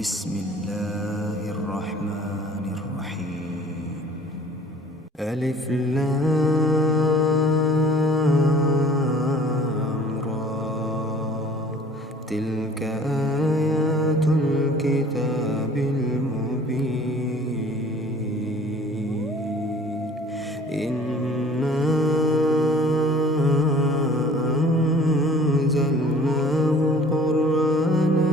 بسم الله الرحمن الرحيم. ألف لام را، تلك آيات الكتاب المبين. إنا أنزلناه قرآنا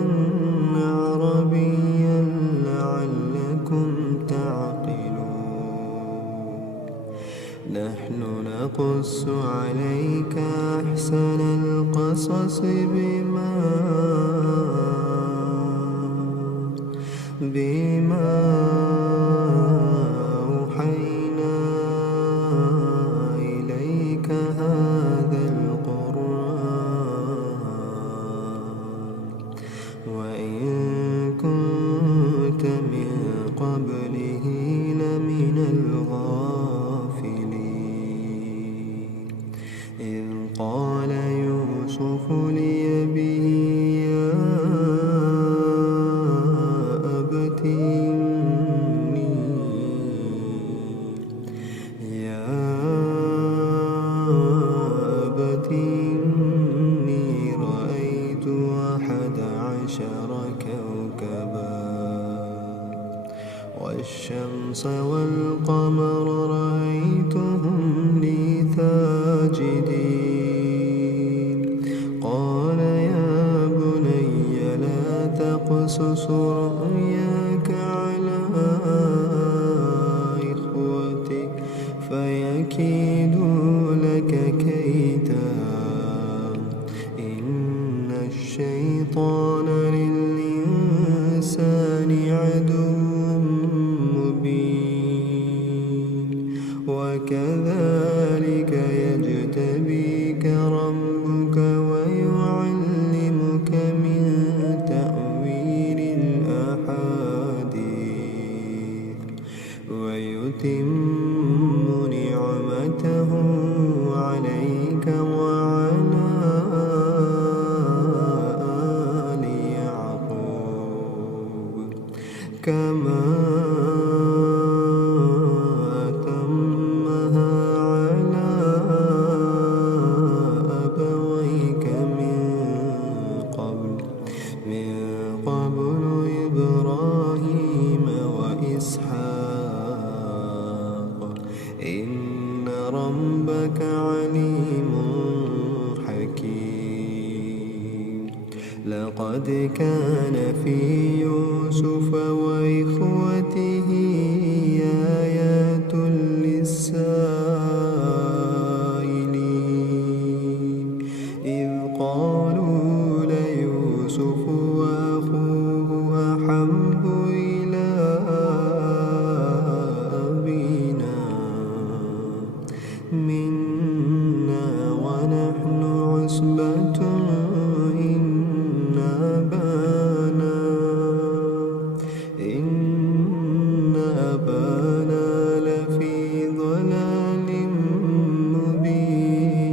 عربيا لعلكم تعقلون. نحن نقص عليك أحسن القصص بما أوحينا إليك هذا القرآن، وإن كنت من قبله لمن الغافلين. إذ قال يوسف لأبيه يا أبت إني رأيت 11 كوكبا والشمس والقمر رأيتهم لي ساجدين. قال يا بني لا تقصص رؤياك على إخوتك فيكيدوا لك كيدا، إن الشيطان للإنسان عدو مبين. وكذلك يجتبيك ربك ويعلمك من تأويل الأحاديث ويتم نعمته عليك وعلى آل يعقوب كما أتمها على أبويك من قبل إبراهيم وإسحاق، إن ربك عليم حكيم. لقد كان في يوسف وإخوته آيات للسائلين، إذ قالوا ليوسف وأخوه أحب إلى أبينا منا ونحن عصبة إن أبانا لفي ضلال مبين.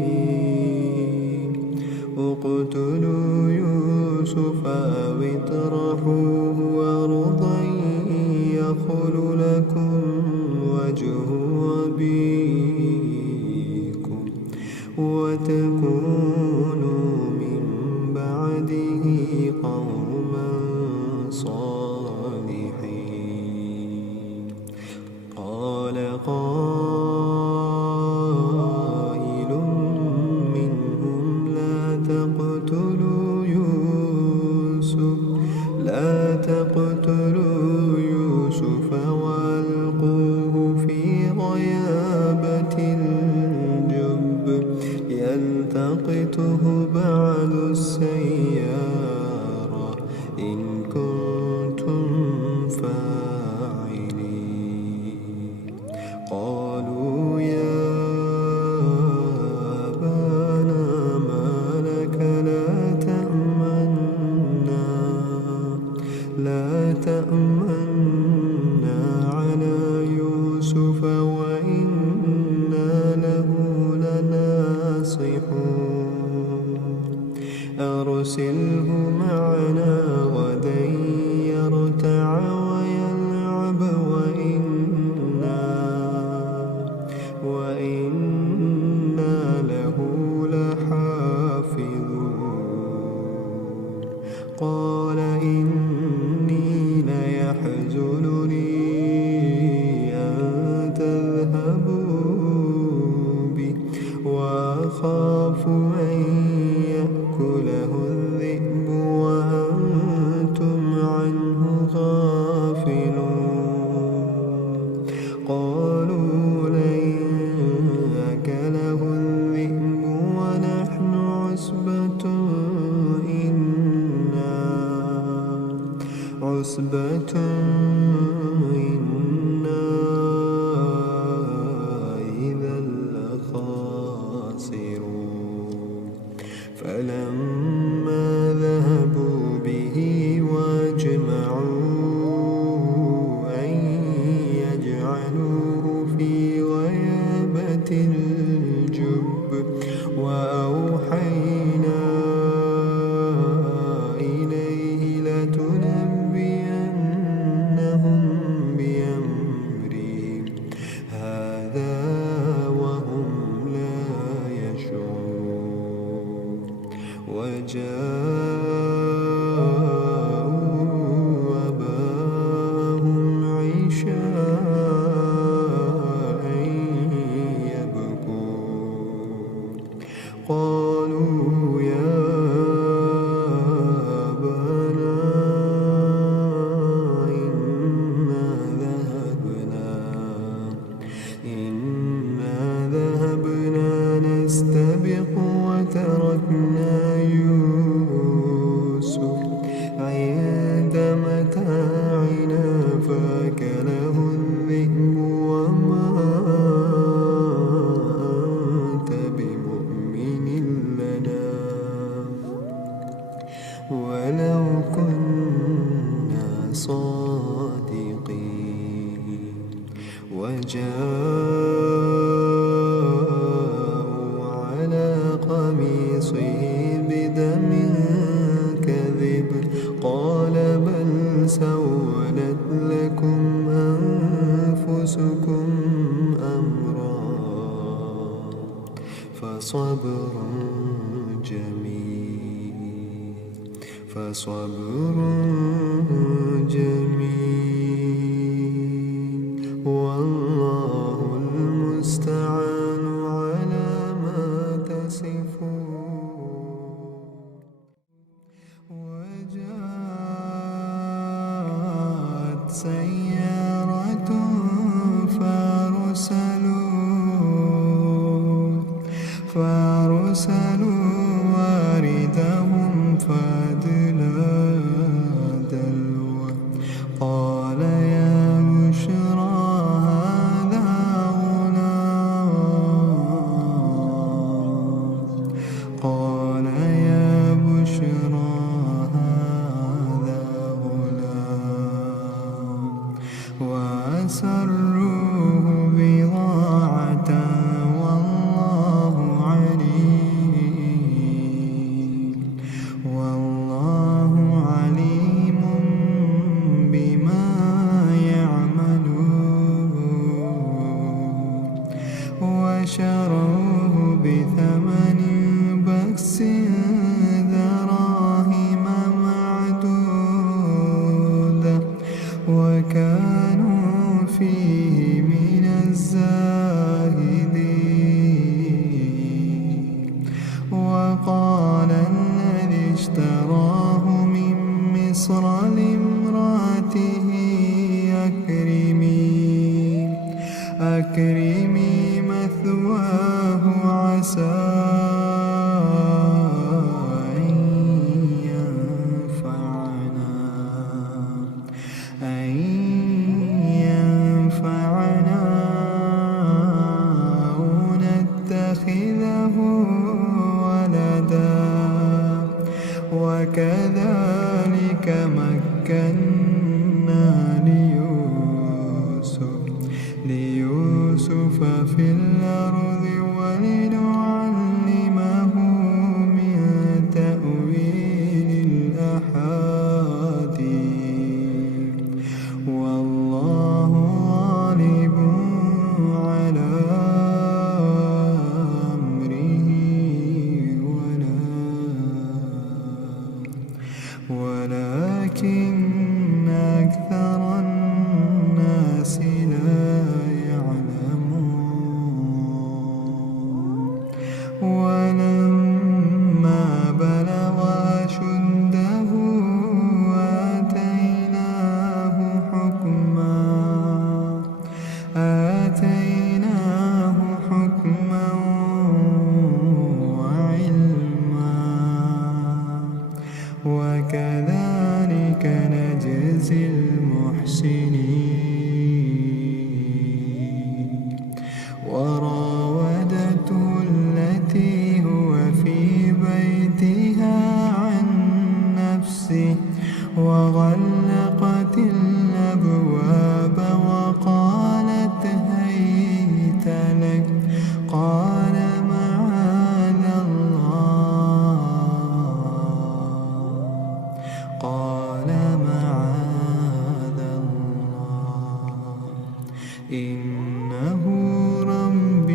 اقتلوا يوسف أو اطرحوه أرضا يخل لكم وجه أبيكم وتكونوا من بعده قوما صالحين. قال قائل منهم لا تقتلوا يوسف وألقوه في غيابة الجب يلتقطه بعض السيارة إن كنتم فاعلين. قالوا يا أبانا ما لك لا تأمنا على يوسف وإنا له لناصحون. أرسله معنا غدا يرتع غافلون قالوا لئن أكله الذئب ونحن عصبة إنا إذا لخاسرون فلما ذهبوا به وأجمعوا أن يجعلوه في غيابة الجب وأوحينا إليه لتنبئنهم بأمرهم هذا وهم لا يشعرون وجاءوا أباهم عشاء يبكون قالوا يا أبانا إنا ذهبنا نستبق وتركنا يوسف عند متاعنا فأكله الذئب وما أنت بمؤمن لنا ولو كنا صادقين وجاءوا على قميصه بدم كذب قال بل سولت لكم أنفسكم أمرا فصبر جميل والله المستعان على ما تصفون وجاءت سيارة فأرسلوا واردهم فأدلى دلوه قال يا بشرى هذا غلام وأسروه بضاعة والله عليم بما يعملون وشروه بثمن بخس دراهم معدودة وكانوا فيه المحسنين وراودته التي هو في بيتها عن نفسه وغلقت الأبواب وقالت هيت لك قال معاذ الله إنه ربي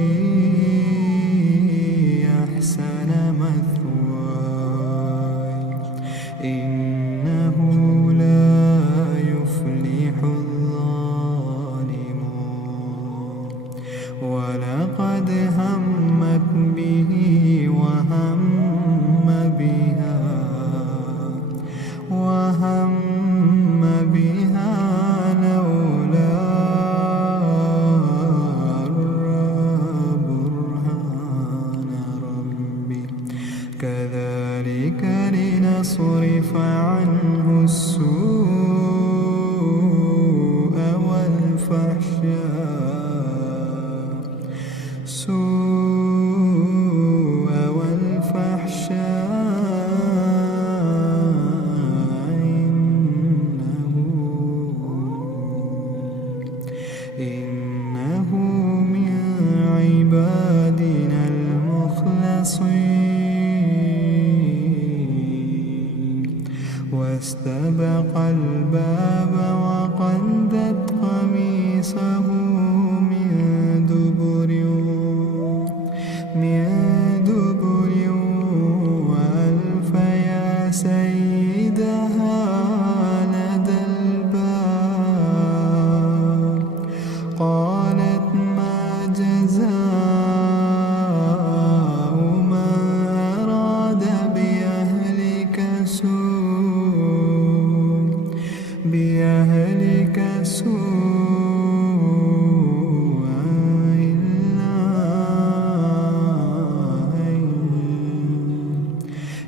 أحسن مثواي إنه لا يفلح الظالمون ولقد همت به وهم بها لولا برهان ربي كذلك لنصرف عنه السوء والفحشاء إنه من عبادنا المخلصين واستبق الباب وقدت قميصه من دبر وألف يا سيدها لدى الباب قالت ما جزاء من أراد بأهلك سوءا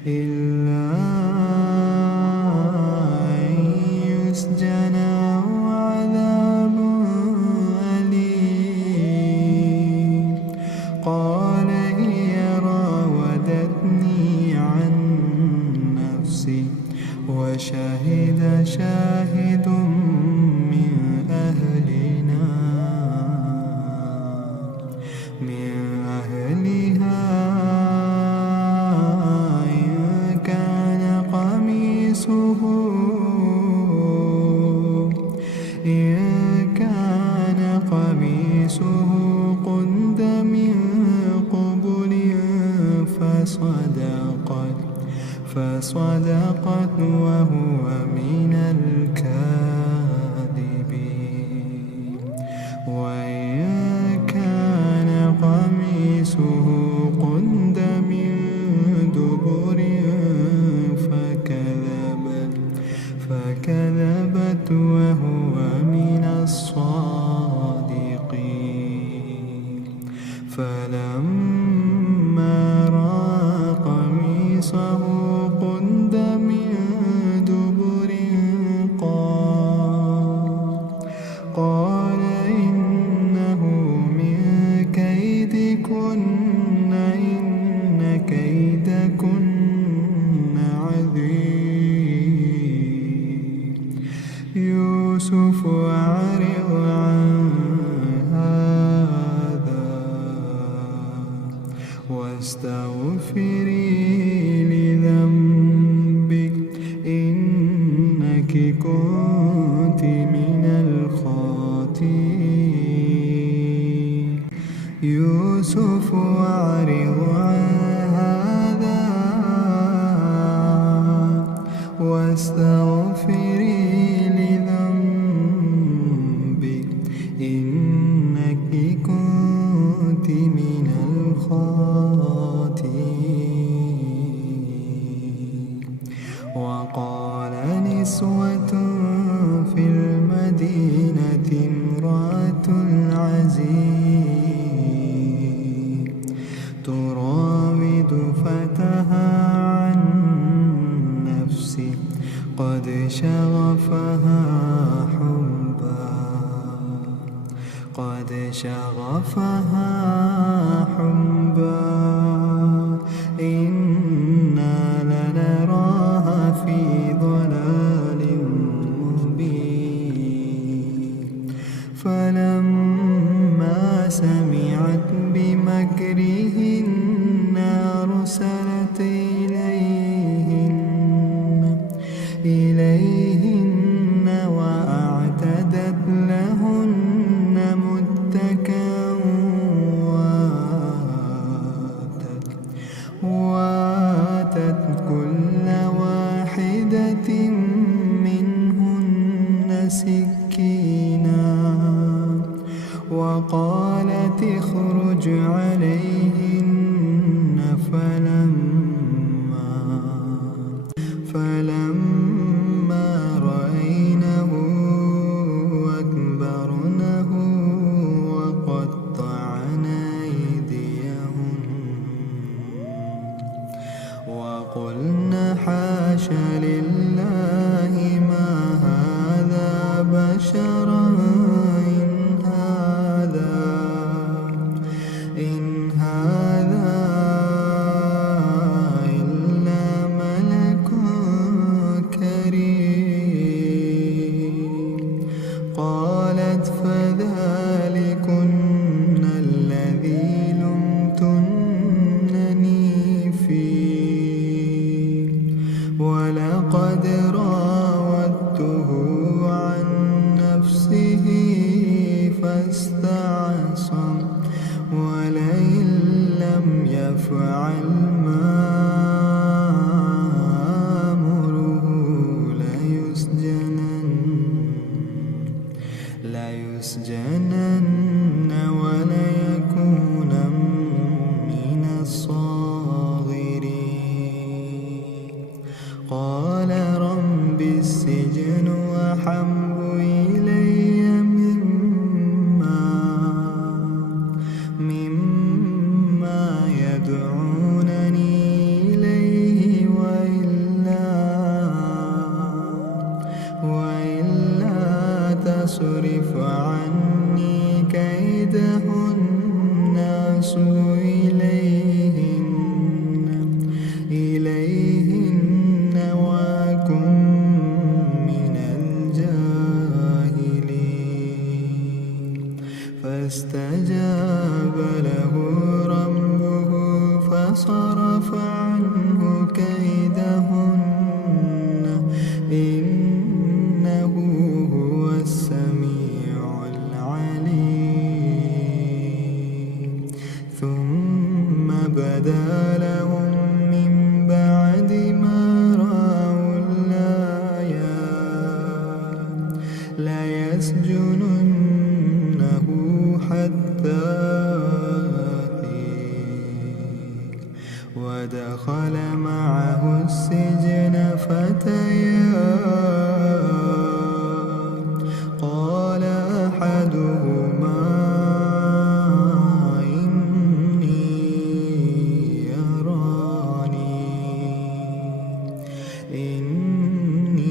إلا أن يسجن أو عذاب أليم قال هي راودتني عن نفسي وشهد شاهد من أهلها إن كان قميصه قد من قبل فصدقت وهو من الكاذبين وإن كان قميصه قد من دبر فكذبت وهو من الصادقين فلما رأى قميصه قد من دبر قال إنه من كيدكن إن كيدكن عظيم يوسف أعرض عن هذا واستغفري لذنبك إنك كنت من الخاطئين يوسف أعرض عن هذا واستغفري لذنبك إنك كنت من الخاطئين وقال نسوة في المدينة امرأة العزيز تراود فتاها عن نفسه قد شغفها حبا شغفها حبا إنا لنراها في ضلال مبين فلما سمعت بمكرهن أرسلت إليهن وأعتدت لهن متكئا وآتت كل واحدة منهن سكينا وقالت اخرج عليهن فلما رأينه أكبرنه وقطعن أيديهن وقلن حاش لله ما هذا بشرا إن هذا إلا ملك كريم قالت فذلكن الذي لمتنني فيه ولقد راودته عن نفسه فاستعصم ولئن لم يفعل ما آمره ليسجنن وليكونا من الصاغرين قال رب السجن أحب إلي مما يدعونني إليه وإلا تصرف عني كيدهن أصب إليهن وأكن من الجاهلين فاستجاب له ربه فصرف عنه كيدهن إنه هو السميع العليم ثم بدا لهم من بعد ما رأوا الآيات ليسجننه حتى حين ودخل معه السجن فتيان قال أحدهما إني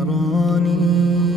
أراني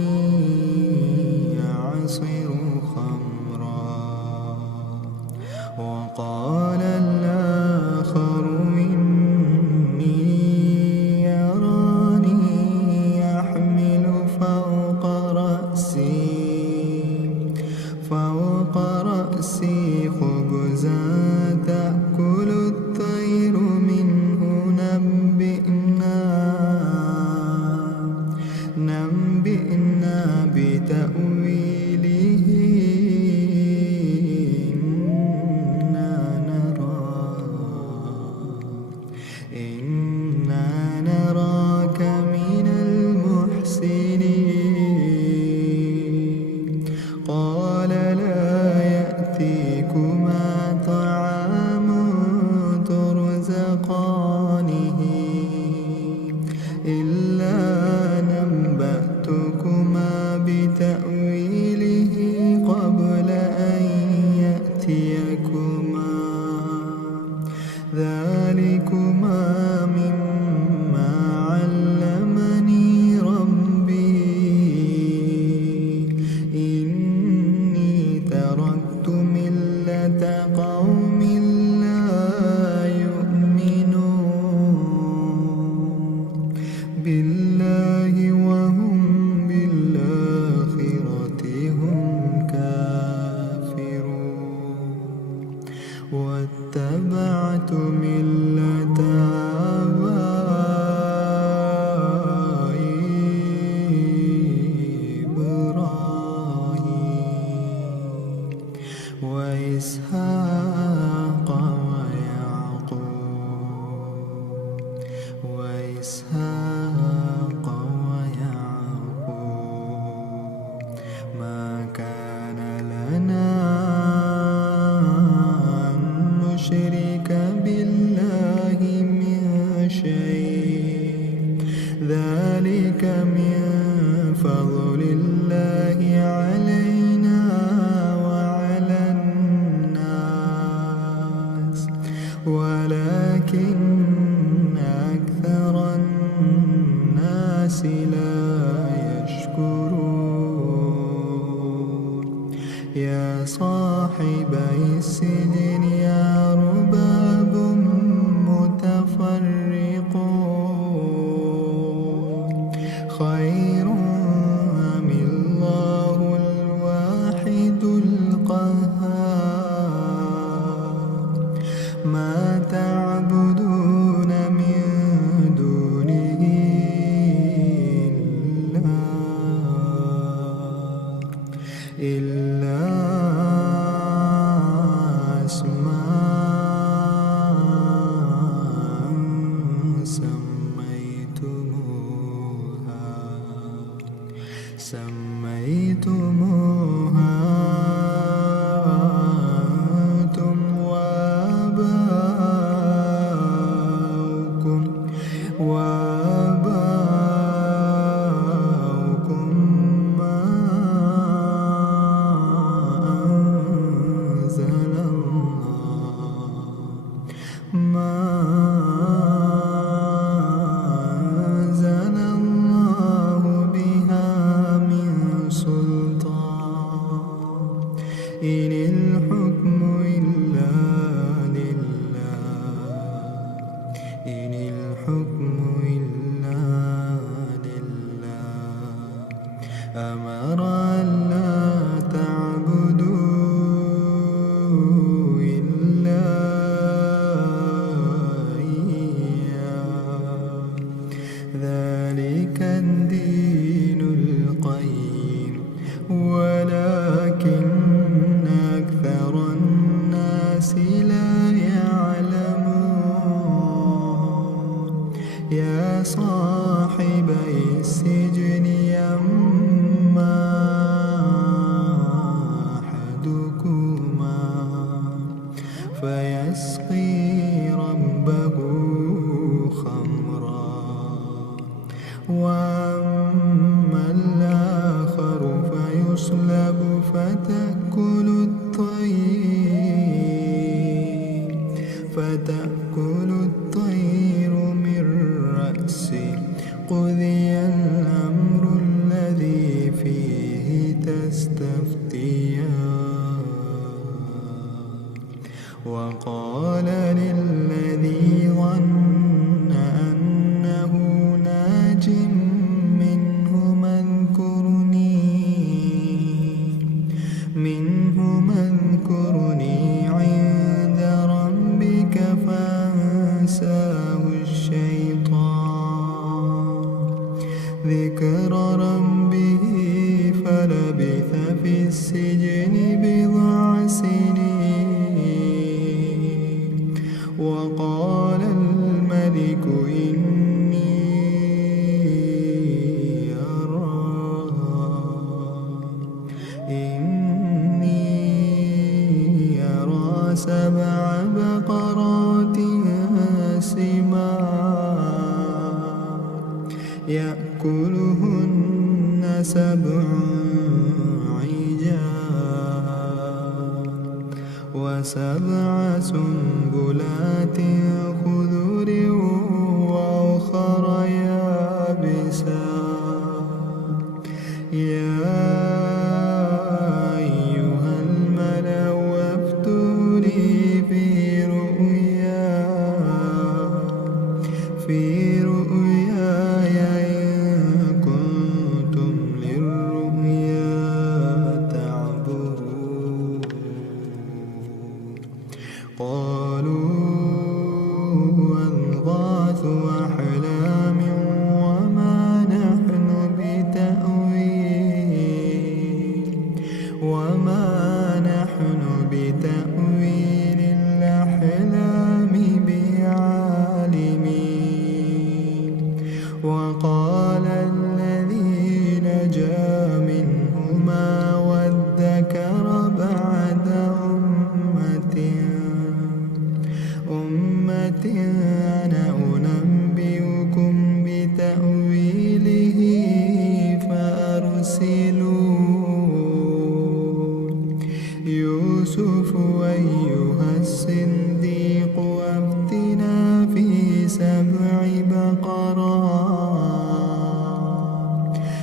لا يشكرون يا صاحبي السجن أرباب متفرقون خير أم الله الواحد القهار ما تعبدون من دونه إلا أسماء سميتموها أنتم وآباؤكم ما أنزل الله بها من سلطان إن الحكم إلا لله إن الحكم إلا لله أمر ألا تعبدوا إلا إياه ذلك الدين القيم ولكن أكثر الناس لا يعلمون يا صاحبي السجن أما أحدكما فيسقي ربه خمرا وأما الآخر فيصلب فتأكل الطير من رأسه قضي الأمر الذي فيه تستفتيان وقال للذي ظن أنه ناج منهما اذكرني عند ربك فأنساه الشيطان ذكر ربه فلبث في السجن بضع سنين وقال الملك إني أرى 7 بقرات سمان يأكلهن 7 عجاف و7 سنبلات خضر وأخر يابسات يا أيها الملأ وافتوني في رؤياي إن كنتم للرؤيا تعبرون قالوا أضغاث أحلام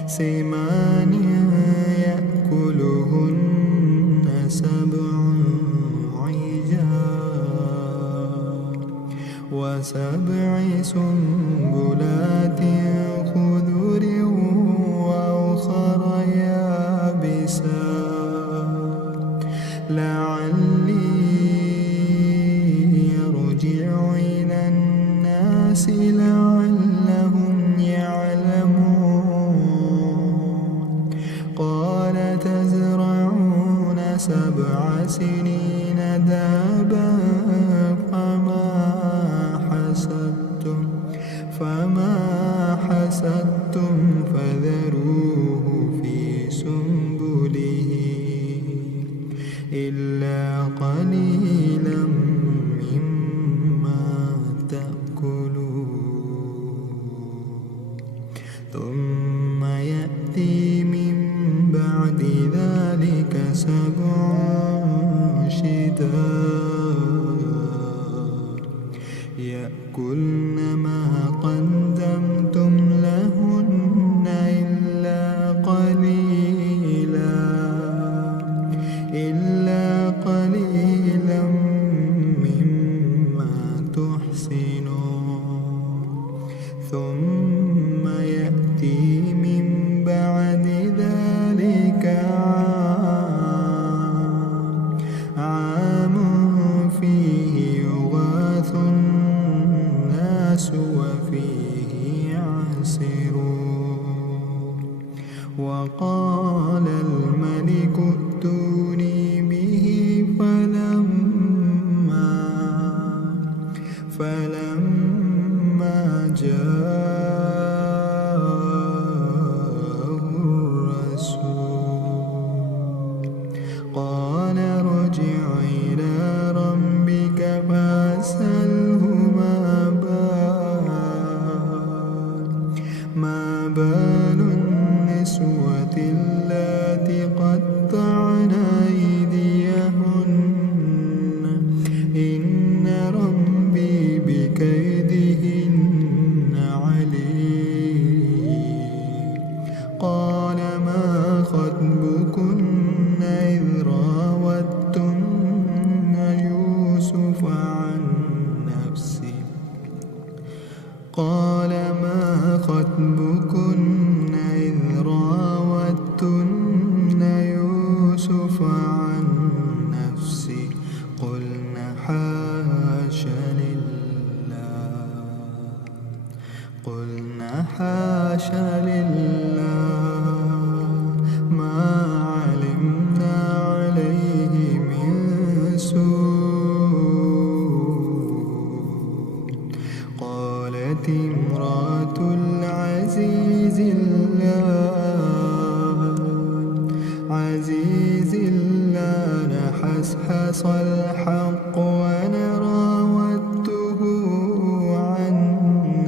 سمان يأكلهن سبع عجاف وسبع سنبلات خضر وأخر يابسات لعلي يرجع إلى الناس لعلهم يعلمون قال تزرعون 7 سنين دابا فما حسدتم فذروه في سنبله إلا قليلا مما تأكلون ثم يأتي من بعد ذلك 7 شداد يأكلن ما قدمتم لهن إلا قليلا مما تحسنون ثم يأتي من بعد ذلك عام فيه يغاث الناس وفيه يعصرون وقال الملك ائتوني به فلما جاءه الرسول قال ارجع إلى ربك فاسأله ما بال النسوة اللاتي قطعن أيديهن إن ربي بكيدهن عليم قال ما خطبكن إذ راوتن يوسف عن نفسه قال ما خطبكن إذ راوتن يوسف عن نفسه قلنا حاشا لله ما علمنا عليه من سوء قالت امرأة العزيز الآن حسحس الحق وأنا راودته عن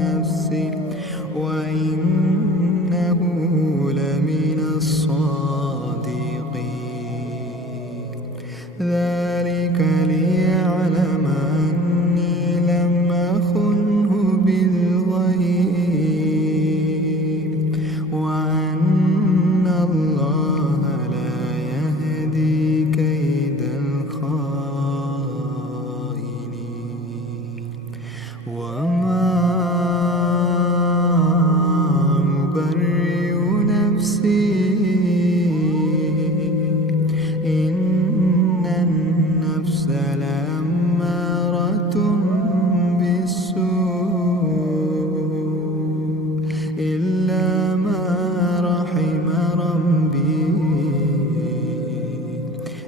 نفسه وإنه لمن الصادقين ذلك ليعلم أني لم أخنه بالغيب وأن الله لا يهدي كيد الخائنين وما أبرئ نفسي إن النفس لأمارة بالسوء إلا ما رحم ربي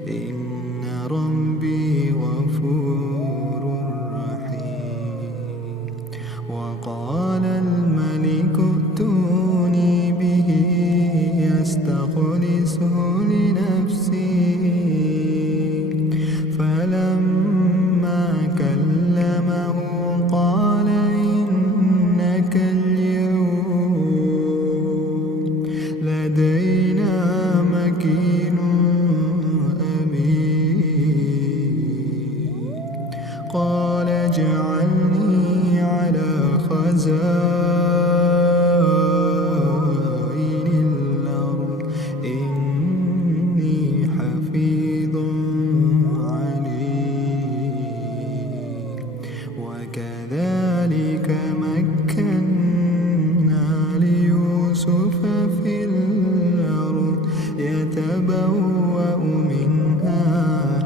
إن ربي غفور رحيم وقال الملك ائتوني به يستخلصه لنفسي فلما كلمه قال إنك اليوم لدينا مكين أمين قال اجعلني على خزائن في الأرض يتبوأ منها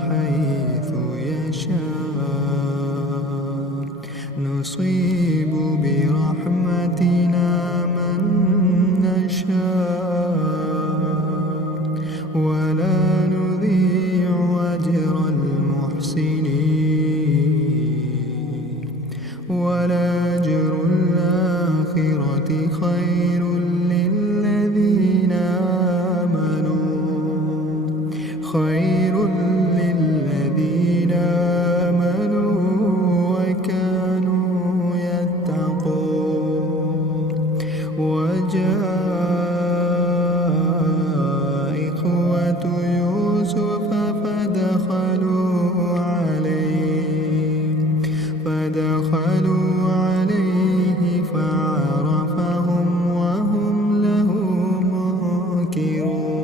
حيث يشاء نصيب برحمتنا من نشاء ولا نضيع أجر المحسنين ولأجر الآخرة خير للذين آمنوا وكانوا يتقون وجاء إخوة يوسف فدخلوا عليه فعرفهم وهم له منكرون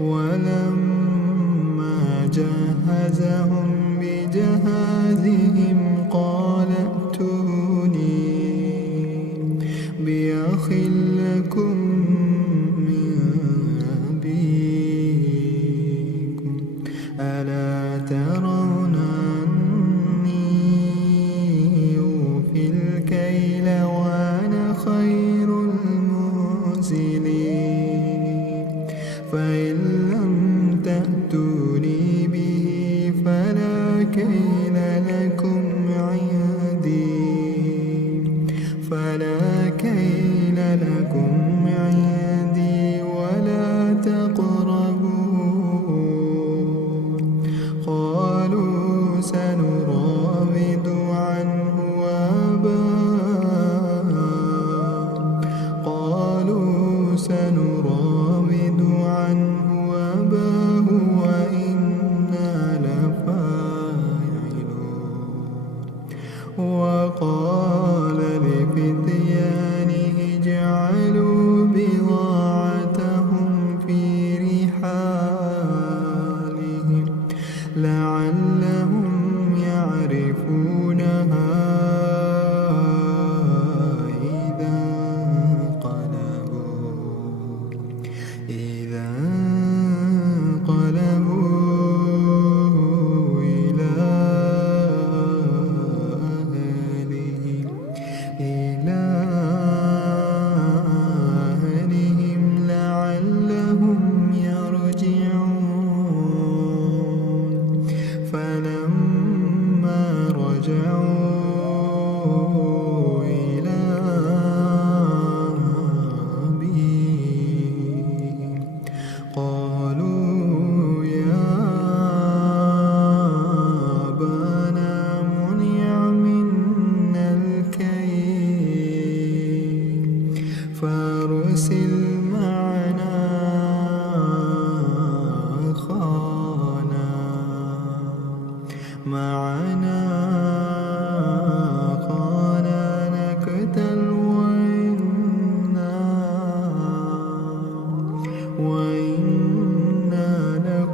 ولما جهزهم بجهازهم قال ائتوني بأخ لكم من أبيكم ألا ترون أني أوفي الكيل وأنا خير المنزلين فإن لم تأتوني به فلا كيل لكم عندي ولا تقربون قالوا سنراود عنه أباه وإنا لفاعلون وقال لفتيانه اجعلوا بضاعتهم في رحالهم لعلهم يعرفونها إذا انقلبوا إلى أهلهم لعلهم يرجعون فلما رجعوا إلى أبيهم قالوا يا أبانا منع منا الكيل فأرسل معنا أخانا نكتل وإنا له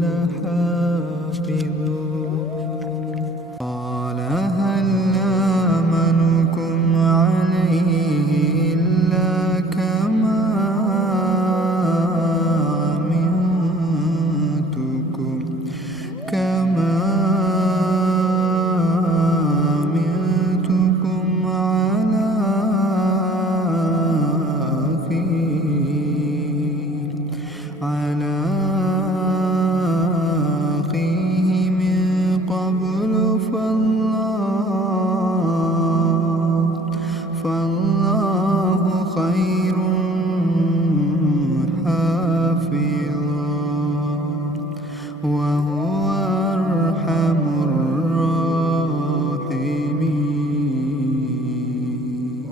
لحافظون قال هل آمنكم عليه إلا كما أمنتكم على أخيه من قبل فالله خير حافظا وهو أرحم الراحمين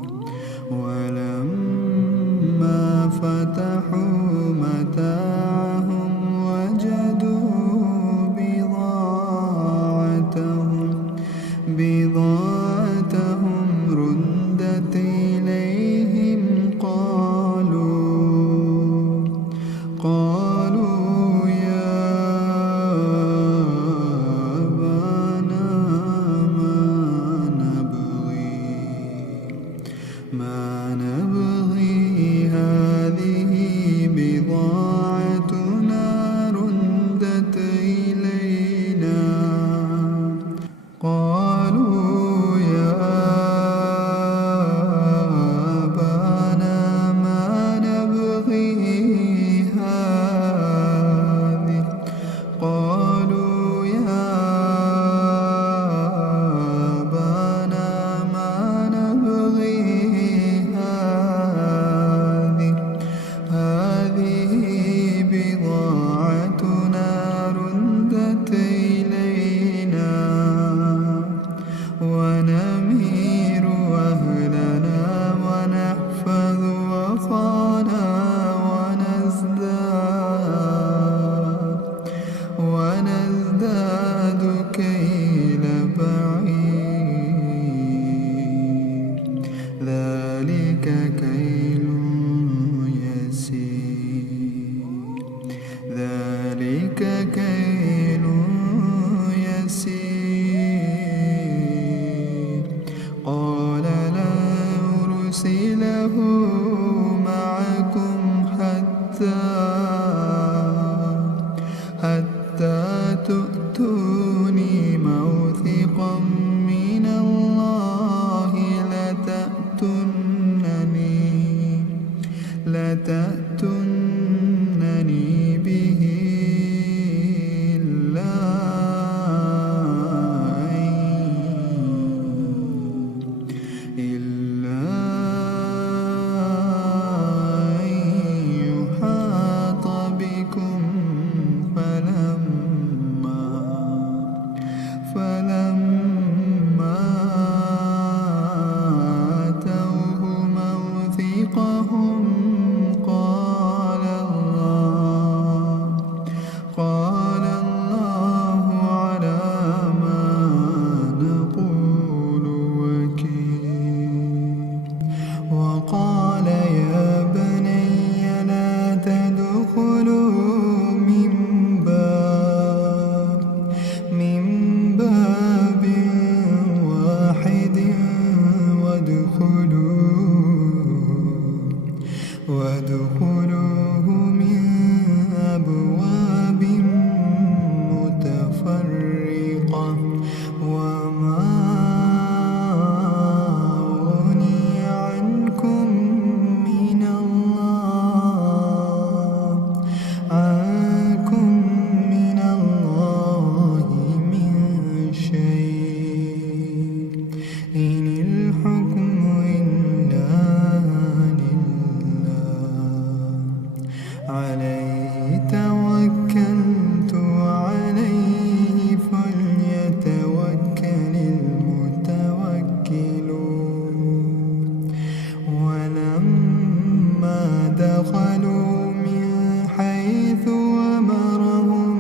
ولما فتحوا متاعهم وجدوا بضاعتهم ردت إليهم قالوا يا أبانا ما نبغي لتأتونني به إلا أن يحاط بكم فلما آتوه موثقهم قال الله على ما نقول وكيل. وقال يا بني لا تدخلوا من باب واحد وادخلوه من أبواب متفرقة وما أغني عنكم من الله من شيء إن الحكم إلا عليه توكلت وعليه فليتوكل المتوكلون. ولما دخلوا من حيث أمرهم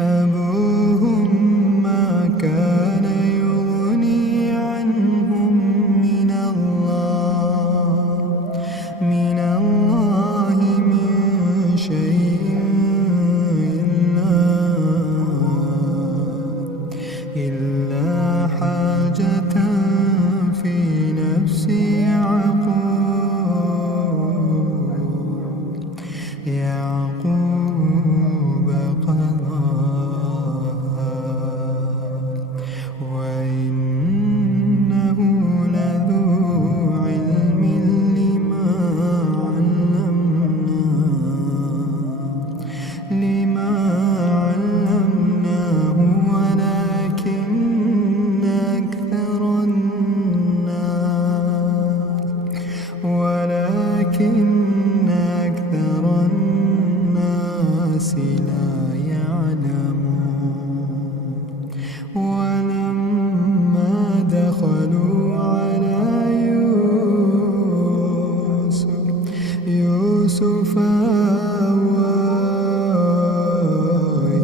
أبوهم ما كان يغني عنهم من الله من شيء إلا حاجة في نفس يعقوب قضاها وإنه لذو علم لما علمناه ولكن أكثر الناس لا يعلمون. ولما دخلوا على يوسف آوى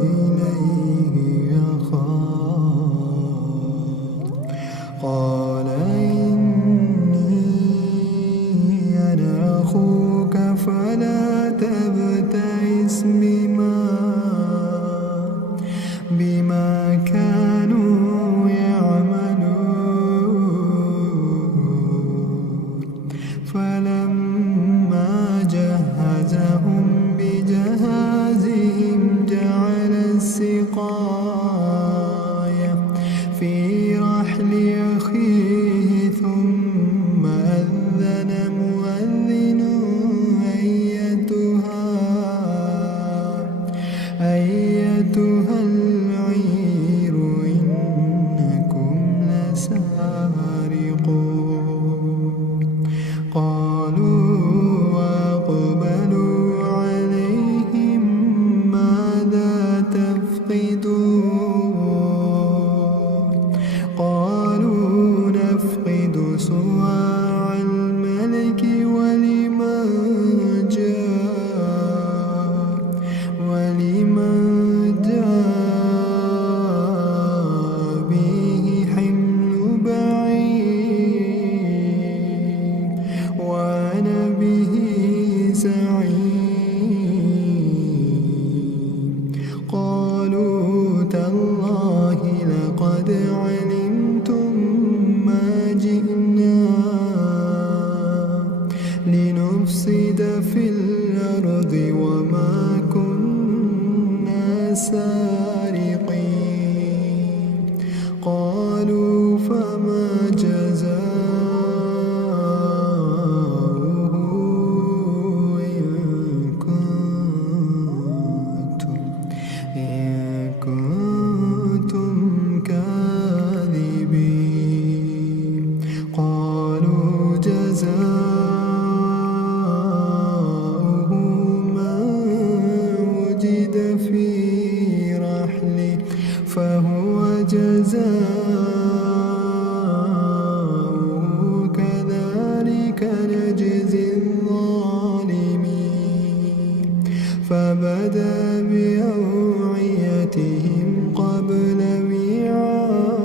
إليه أخاه قال إني أنا أخوك فلا تبتئس بما كانوا يعملون. فلما جهزهم بجهازهم جعل السقاية في رحل أخيه ثم أذن مؤذن أيتها العير إنكم لسارقون. قالوا وأقبلوا عليهم ماذا تفقدون قالوا نفقد صواع الملك ولمن جاء به حمل بعير وأنا به زعيم. قالوا تالله لقد علمتم ما جئنا لنفسد في الأرض وما كنا سارقين. قالوا فما جزاؤه وجزاؤه ما وجد في رحله فهو جزاؤه كذلك نجزي الظالمين فبدأ بأوعيتهم قبل وعاء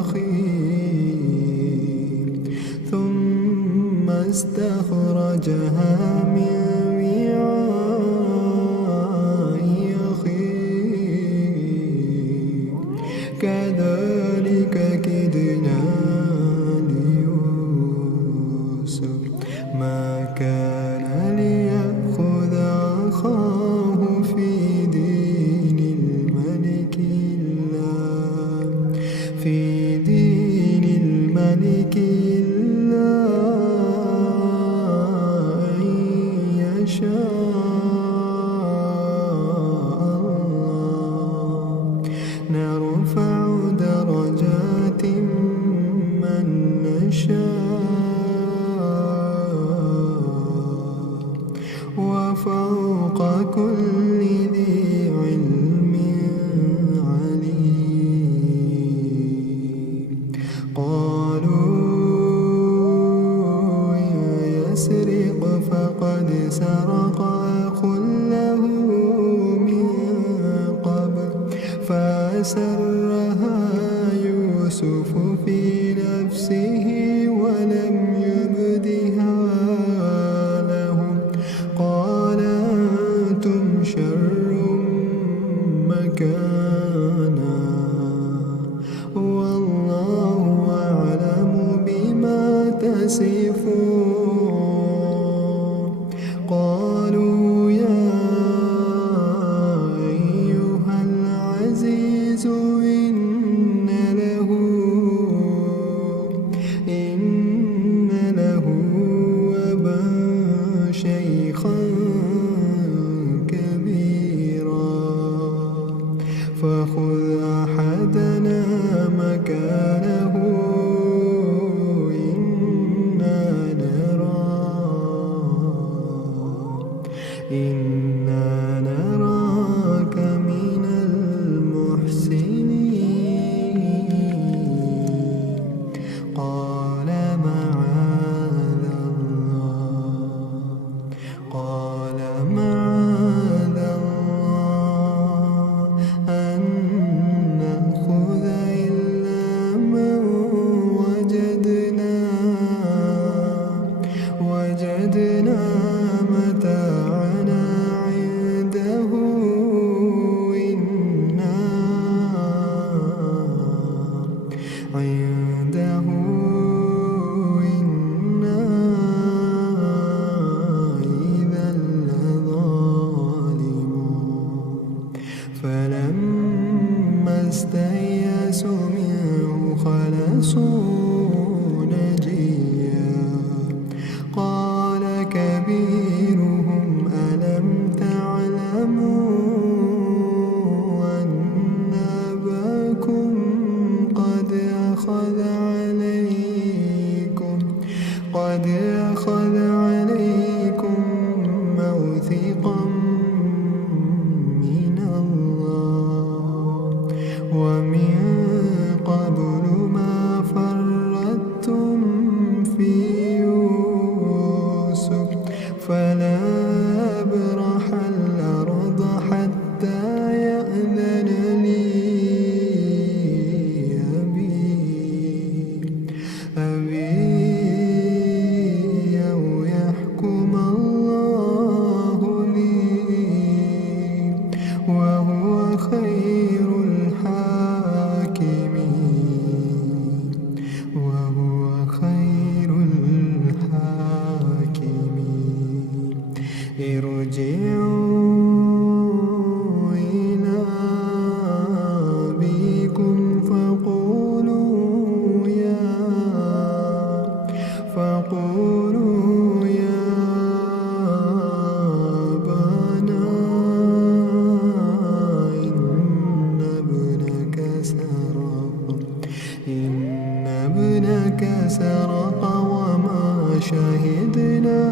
أخيه ثم استخرجها من وعاء أخيه كذلك كدنا ليوسف ما كان ليأخذ أخاه في دين الملك إلا أن يشاء الله نرفع درجات من نشاء وفوق كل ذي علم عليم قالوا يسرق فقد سرق أخ له من قبل فأسرها يوسف في نفسه ولم يبدها لهم قال أنتم شر مكانا والله أعلم بما تصفون قالوا يا أيها العزيز إن له أبا شيخا كبيرا فخذ أحدنا مكانه إنا نراك من المحسنين قال معاذ الله أن نأخذ إلا من وجدنا متاعنا عنده إنا إذا لظالمون فلما استيأسوا منه خلصوا نجيا قال كبيرهم ألم تعلموا أن أباكم قد أخذ عليكم موثقا من الله ومن قبل ما فرطتم في يوسف فلا أبرح الأرض حتى يأذن لي أبي أو يحكم الله لي وهو خير الحاكمين ارجعوا إلى أبيكم فقولوا يا أبانا إن ابنك سرق وما شهدنا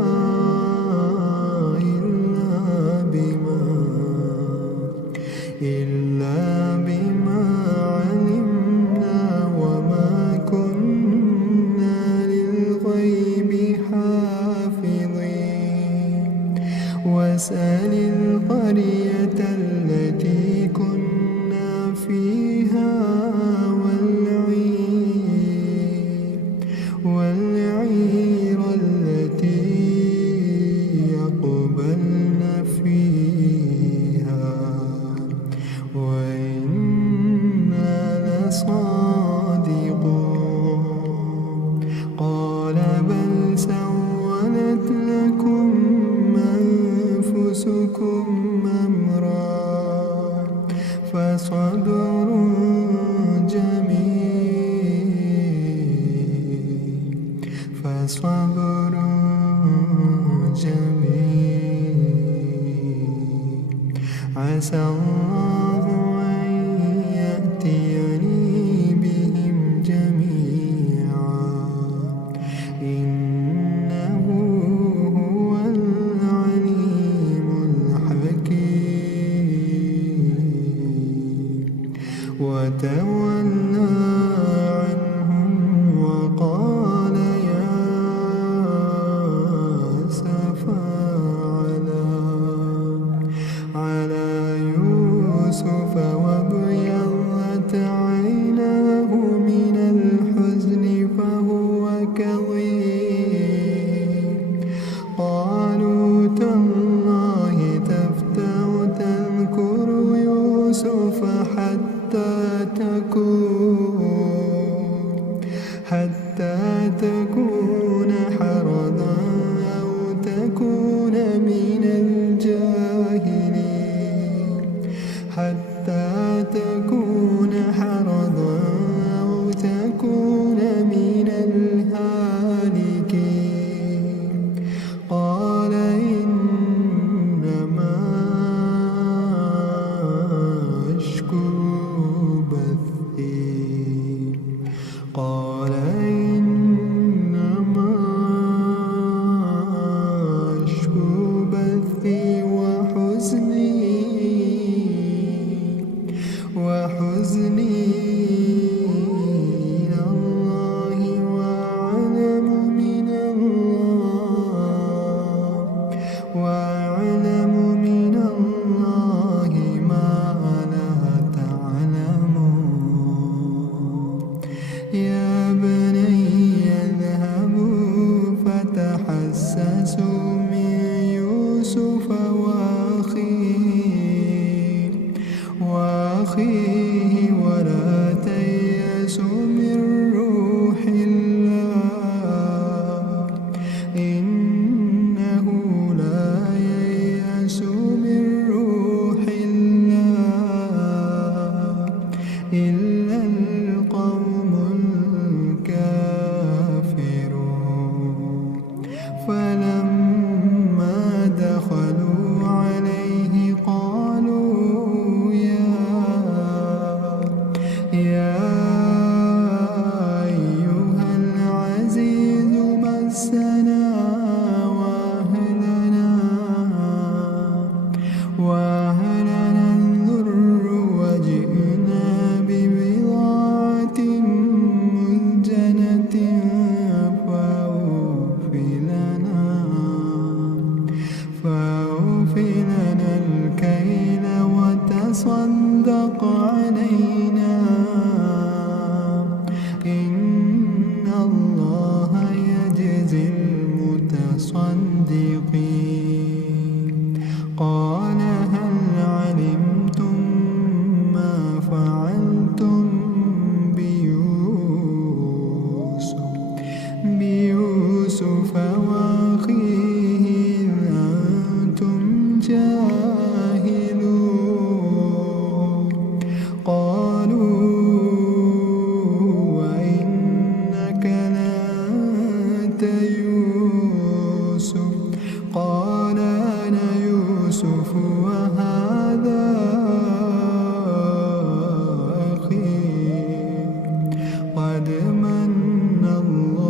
إلا بما علمنا وما كنا للغيب حافظين واسأل القرية التي كنا فيها والعير التي أقبلن فيها وإنا لصادقون قال بل سولت لكم أنفسكم أمرا فصبر جميل عسى الله أن يأتيني بهم جميعا إنه هو العليم الحكيم وتولى عنهم وقال يا أسفا على يوسف وابيضت عيناه من الحزن فهو كظيم قالوا تالله تفتأ تذكر يوسف حتى تكون حرضا أو تكون من الجاهلين حتى تكون حرضا أو تكون من الهالكين قال إنما أشكو بثي قال إنما أشكو بثي وحزني إلى الله وأعلم من الله ما لا تعلمون يا بني اذهبوا فتحسسوا من يوسف وأخيه ولا تيأسوا من روح الله إنه لا ييأس من روح الله إلا القوم الكافرون فلما دخلوا عليه قالوا يا أيها العزيز مسنا وأهلنا الضر وجئنا ببضاعة مزجنة فأوف لنا الكيل وتصدق علينا إن الله يجزي المتصدقين قال هل علمتم ما فعلتم بيوسف وأخيه إذ أنتم جاهلون قالوا وإنك لأنت يوسف قال أنا يوسف وهذا أخي قد من الله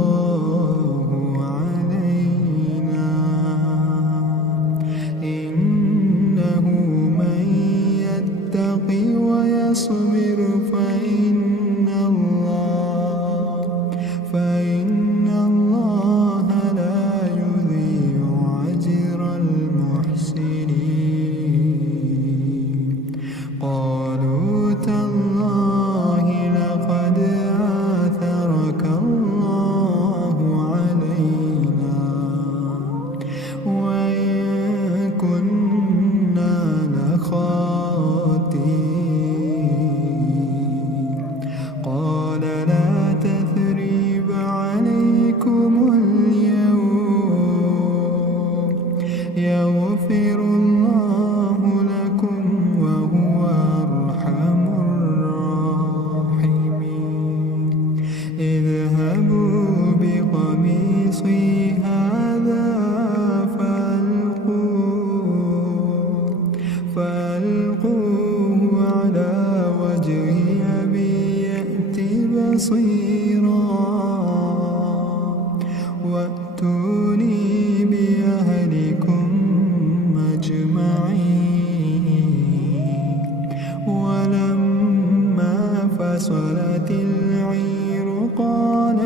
المحسنين قالوا تالله لقد آثرك الله علينا وإن كنا لخاطئين قال لا تثريب عليكم اليوم يغفر الله لكم وهو أرحم الراحمين اذهبوا بقميصي هذا فألقوه على وجه أبي يأت بصيرا وأتوني بأهلكم أجمعين ولما فصلت العير قال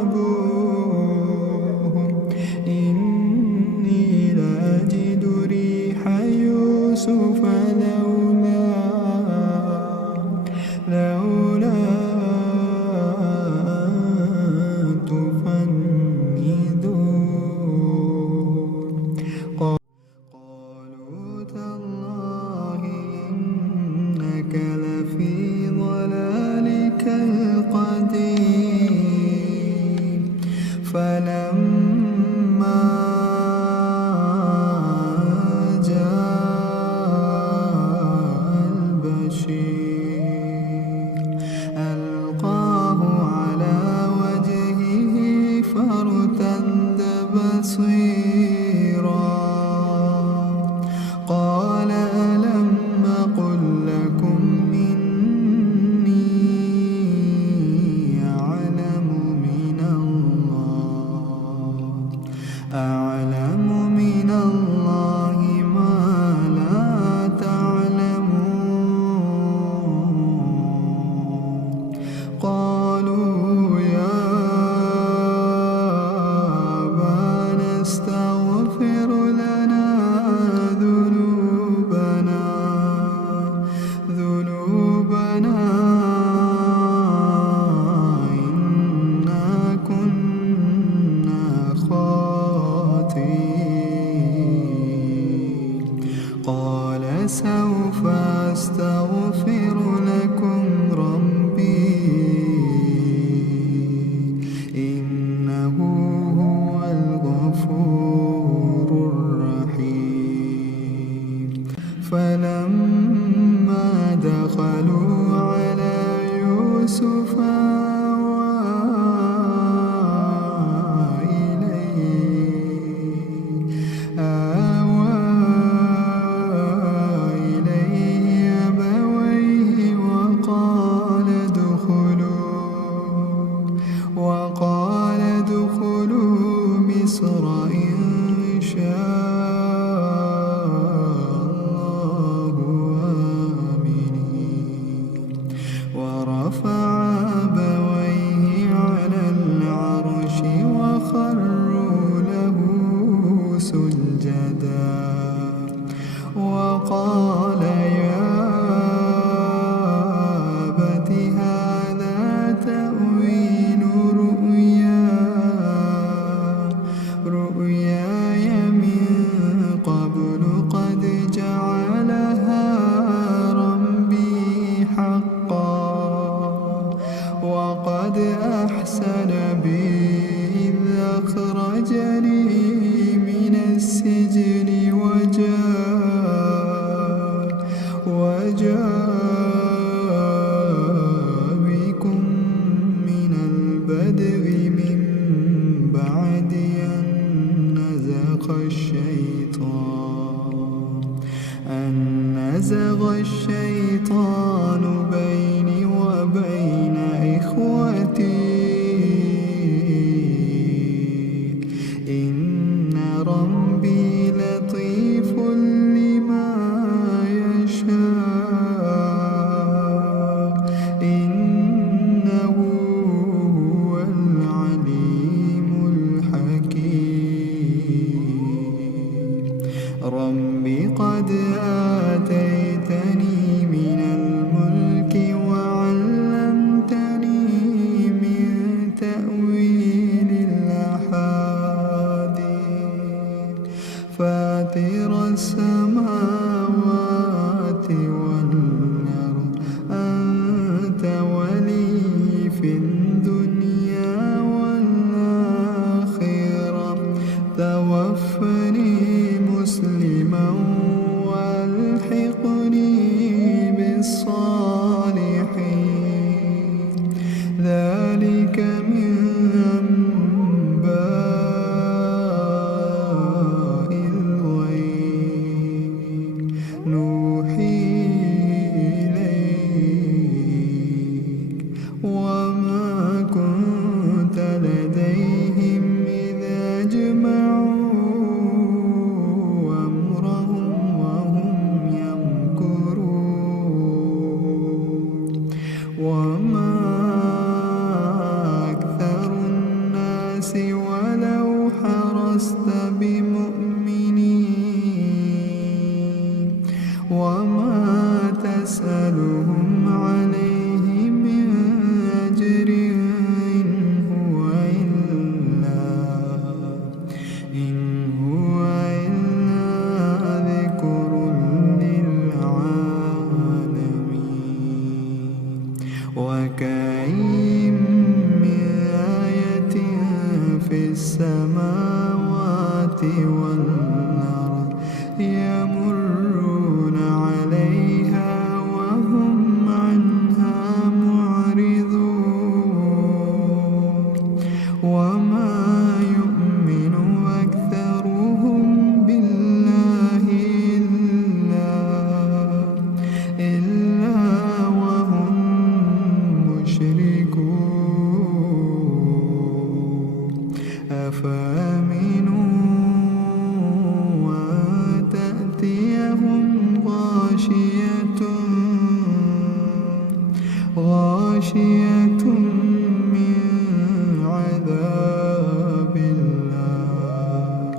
أبوهم إني لأجد ريح يوسف لولا تفندون قالوا تالله إنك لفي ضلالك القديم فلما جاء البشير ألقاه على وجهه فارتد بصيرا قال ألم أقل لكم إني أعلم من الله ما لا تعلمون قالوا يا أبانا استغفر لنا ذنوبنا إنا كنا خاطئين قال سوف أستغفر لكم ربي إنه هو الغفور الرحيم فلما دخلوا على يوسف آوى إليه أبويه وقال ادخلوا مصر إن شاء الله آمنين ورفع أبويه على العرش وخروا له سجدا وقال يا أبت هذا تأويل رؤياي لست بمؤمنين وما تسألهم عليه من أجر إن هو إلا ذكر للعالمين وكأين من آية في السماوات والأرض يمرون عليها وهم عنها معرضون وما يؤمن أكثرهم بالله إلا وهم مشركون أفأمنوا أن تأتيهم غاشية من عذاب الله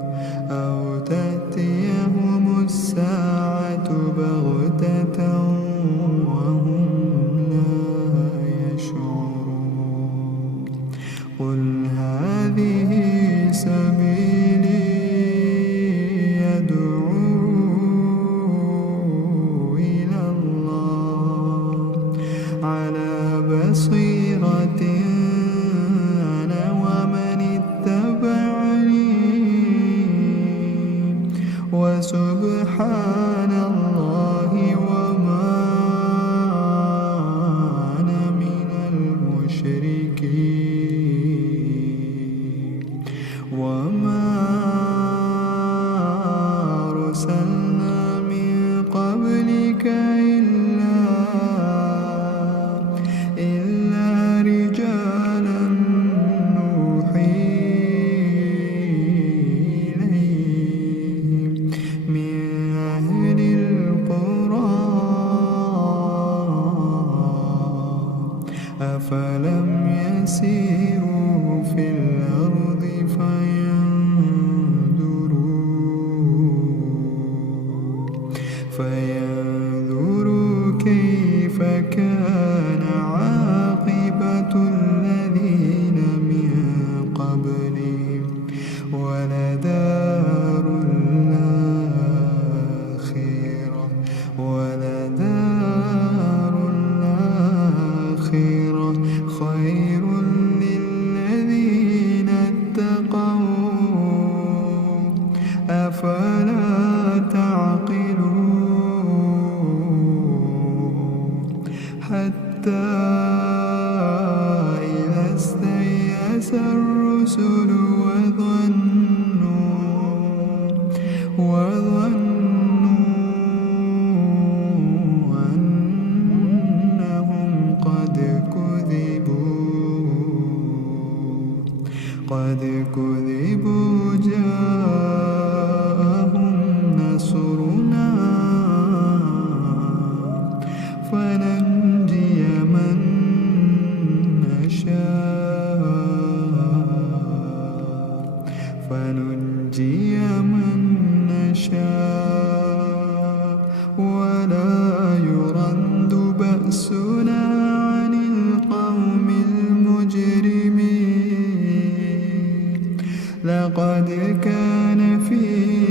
أو تأتيهم الساعة بغتة وهم لا يشعرون قل هذه سبيلي يدعو إلى الله على بصيرة أنا ومن اتبعني وسبحان الله وما أنا من المشركين وما أرسلنا من قبلك إلا رجالا نوحي إليهم من أهل القرى أفلم يسيروا في الأرض فينظروا كيف كان عاقبة الذين من قبلهم ولدار الآخرة خير للذين اتقوا أفلا تعقلون حتى إذا استيأس الرسل وظنوا أنهم قد كذبوا جاءهم نصرنا فننجي من نشاء ولا يرد بأسنا عن القوم المجرمين لقد كان في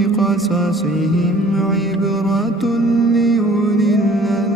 قصصهم عبرة لأولي الألباب